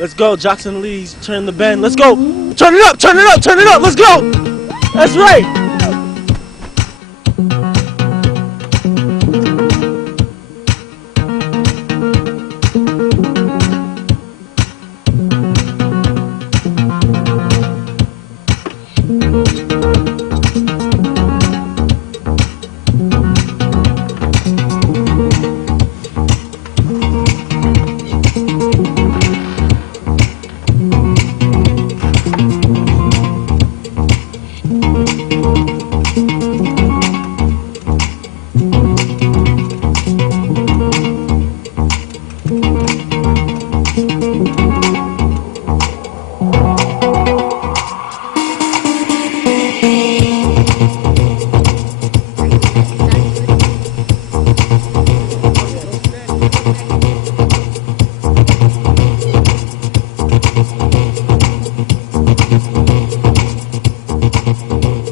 Let's go, Jackson Lee's turn the bend. Let's go. Turn it up, turn it up, turn it up. Let's go. That's right.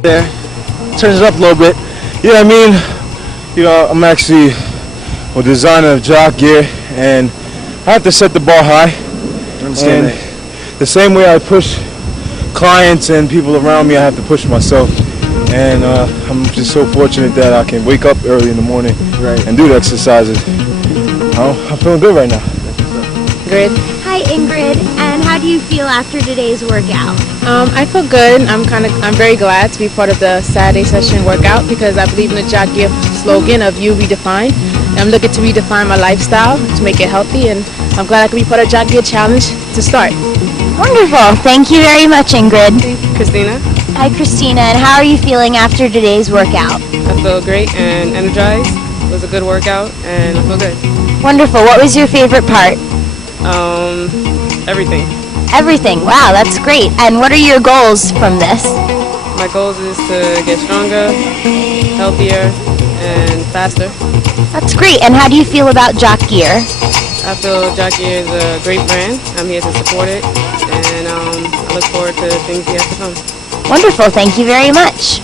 There, turns it up a little bit. Yeah, I mean, I'm actually a designer of jock gear, and I have to set the bar high. I understand that. The same way I push clients and people around me, I have to push myself. And I'm just so fortunate that I can wake up early in the morning and do the exercises. I'm feeling good right now. Ingrid. Hi Ingrid, and how do you feel after today's workout? I feel good. I'm very glad to be part of the Saturday session workout because I believe in the Jock Gear slogan of You Redefine. And I'm looking to redefine my lifestyle to make it healthy, and I'm glad I can be part of Jock Gear Challenge to start. Wonderful. Thank you very much, Ingrid. Christina. Hi Christina, and how are you feeling after today's workout? I feel great and energized. It was a good workout and I feel good. Wonderful. What was your favorite part? Everything. Everything. Wow, that's great. And what are your goals from this? My goals is to get stronger, healthier, and faster. That's great. And how do you feel about Jock Gear? I feel Jock Gear is a great brand. I'm here to support it, and I look forward to things yet to come. Wonderful. Thank you very much.